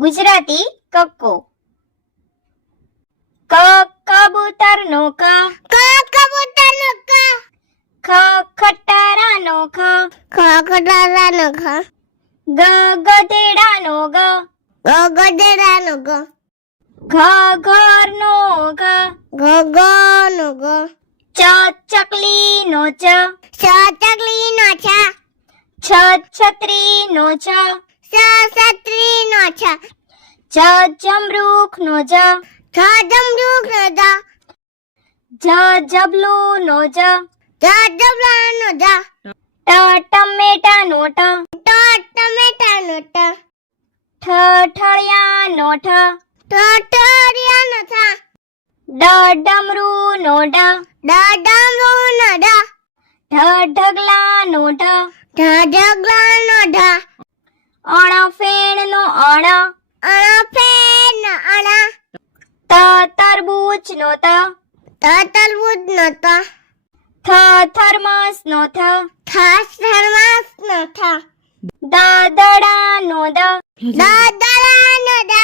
ગુજરાતી કક્કો. ક કબૂતરનો ક, કબૂતરનો ક, ખ ખટારાનો ખ, ખટારાનો ખ, ગ ગધેડાનો ગ, ગધેડાનો ગ, ઘ ઘરનો ઘ, ગનો ગ, ચ ચકલીનો ચ, ચકલીનો છ, છ છત્રીનો છ, છત્રીનો છ, જ જમરૂખનો જ, જમરૂખનો જ, જ જબલુનો જ, જબલાનો જ, ટ ટમેટાનો ટ, ટમેટાનો ટ, ઠ ઠળિયાનો ઠ, ટરિયાનો થ, ડ ડમરૂનો ડ, ડમરૂનો ડ, ઢ ઢગલાનો ઢ, ઢગલાનો ઢ, અણ ફેણનો અણ, ફેરનો અણ, ત તરબૂચનો ત, તરબૂચનો ત, થ થર્મસનો થ, થર્માસનો થ, દ દડાનો દ, દરાનો દ,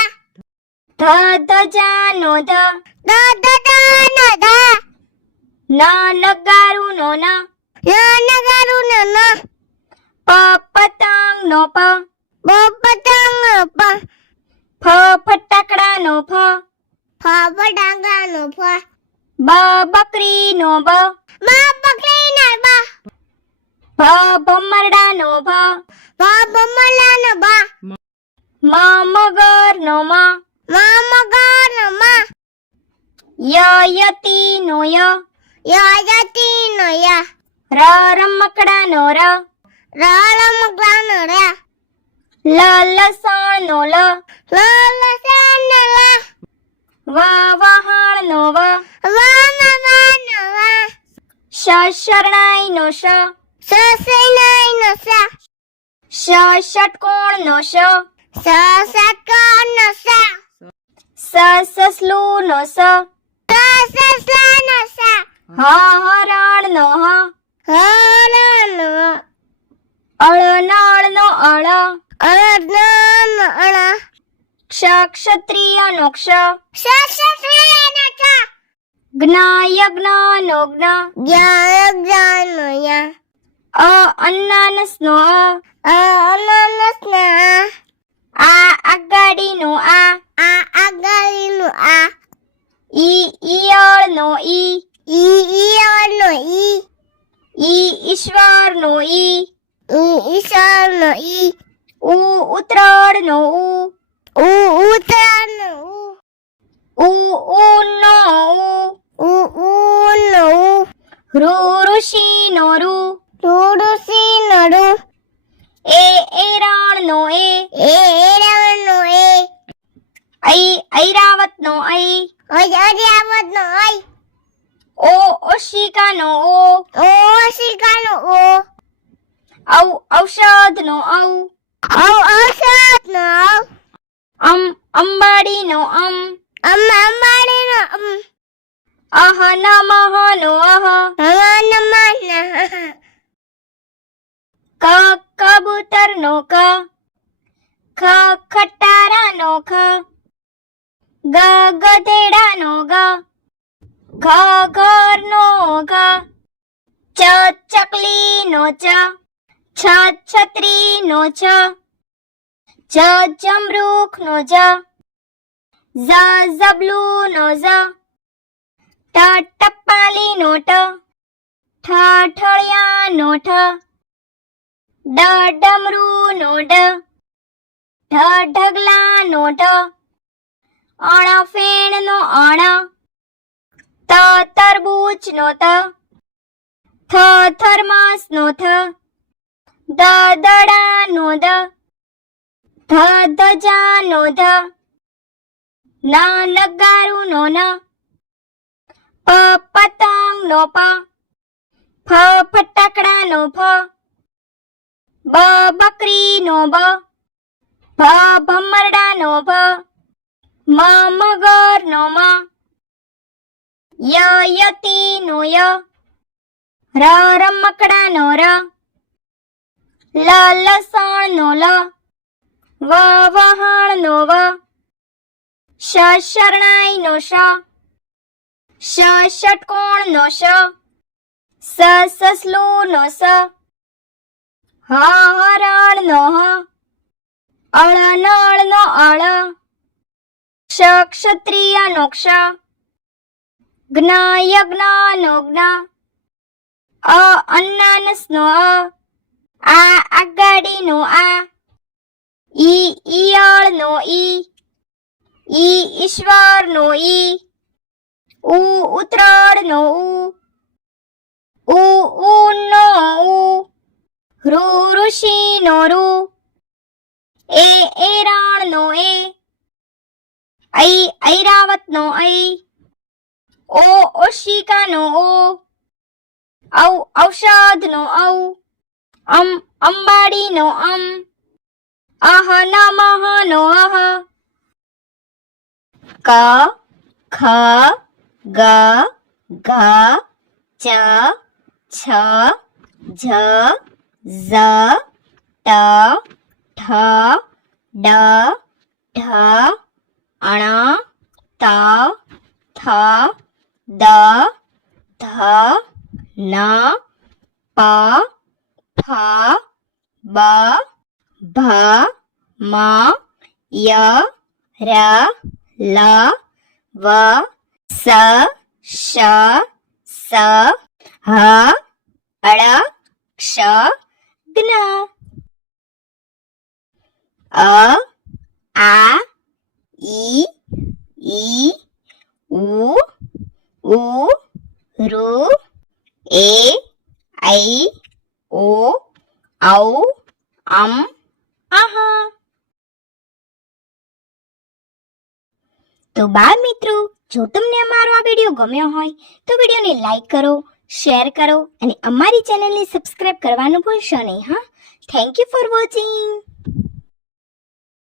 ધ ધજાનો ધ, દદાનો દ, ન નગારુનો ન, નગારુનો ન, પ પતંગનો પ, પતંગનો પ, ફ ફટાકડાનો ફ, ફટાકડાનો ફ, બ બકરીનો બ, બકરીનો બ, ભ ભમરડાનો ભ, ભમલાનો બ, મ મગરનો મ, મગરનો મ, યતીનો ય, યતીનો ય, રમકડાનો ર, રમકડાનો ર, લસણનો લ, લસણનો લ, વહાણનો વ, વામવાનો વ, શરણાઈનો શ, સસૈનાઈનો સ, ષટકોણનો શ, સસકોનો સ, સસલુનો સ, સસલાનો સ, હરણનો હ, હરણનો અળનળનો અળ, અળનો અળ, ક્ષત્રિયનો ક્ષ, સસલાનો સ, જ્ઞ જ્ઞ, જ્ઞાનો ય, અનાનસનો અનનસનો આ આગાડીનો આ, આગળનો આ, ઈયળનો ઈ, ઈયળનો ઈ, ઈશ્વરનો ઈ, ઈશ્વરનો ઈ, ઉતરાળનો ઉતરાનો ઊનો ઉનો ઋષિનો ઋ, ઋષિનો ઋ, એરણનો એરણનો ઐરાવતનો અર્યાવતનો ઐ, ઓશિકાનો ઓશિકાનો ઓ, ઔષધનો ઔષધનો અંબાડીનો અંબાડીનો અહ નમઃનો નમઃ, ક કબૂતરનો ક, ખ ખટારાનો ખ, ગ ગધેડાનો ગ, ઘ ઘરનો ઘ, ચ ચકલીનો ચ, છ છત્રીનો છ, જ જમરૂખનો જ, ઝ ઝબલુનો ઝ, ટ ટપાલીનો ટ, ઠ ઠળિયાનો ઠ, ડ ડમરૂનો ડ, ઢ ઢગલાનો ઢ, અણ ફેણનો અણ, ત તરબૂચનો ત, થ થર્મસનો થ, દ દડાનો દ, ધ ધજાનો ધ, ન નગારુનો ન, પ પતંગનો પ, ફ ફટાકડાનો ફ, બ બકરીનો બ, ભ ભમરડાનો ભ, મ મગરનો મ, યતીનો ય, રમકડાનો ર, લસણનો લ, વહાણનો નો વ, શ શરણાઈ નો શ, શ ષટકોણ નો શ, સ સસલું નો સ, હ હરણ નો હ, અળ નળ નો અળ, ક્ષ ક્ષત્રિય નો ક્ષ, જ્ઞ યજ્ઞ નો જ્ઞ, અ અન્નાનસ નો અ, આ આગાડી નો આ, ઈ ઈયળ નો ઈ ઈશ્વર નો ઈ, ઉ ઉત્તરાયણ નો ઉ નો ઉ, ઋ ઋષિ નો ઋ, એરણ નો એ, ઐરાવત નો ઐ, ઓ ઓશિકા નો ઓ, ઔ ઔષધ નો ઔ, અંબાડી નો અમ, અહ નમઃ નો અહ, ક ખ ગ ઘ ચ છ ઝ ઝ ટ ઠ ડ ઢ અણ ત થ દ ધ ન પ ફ બ ભ મ ય ર લ વ સ શ સ હ અળ ક્ષ જ્ઞ, અ આ ઈ ઉ ઋ એ ઐ ઓ ઔ અમ અહ. તો બાળ મિત્રો, જો તમને અમારો આ વિડીયો ગમ્યો હોય તો વિડીયોને લાઈક કરો, શેર કરો અને અમારી ચેનલને સબસ્ક્રાઇબ કરવાનું ભૂલશો નહીં. હા, થેન્ક યુ ફોર વોચિંગ.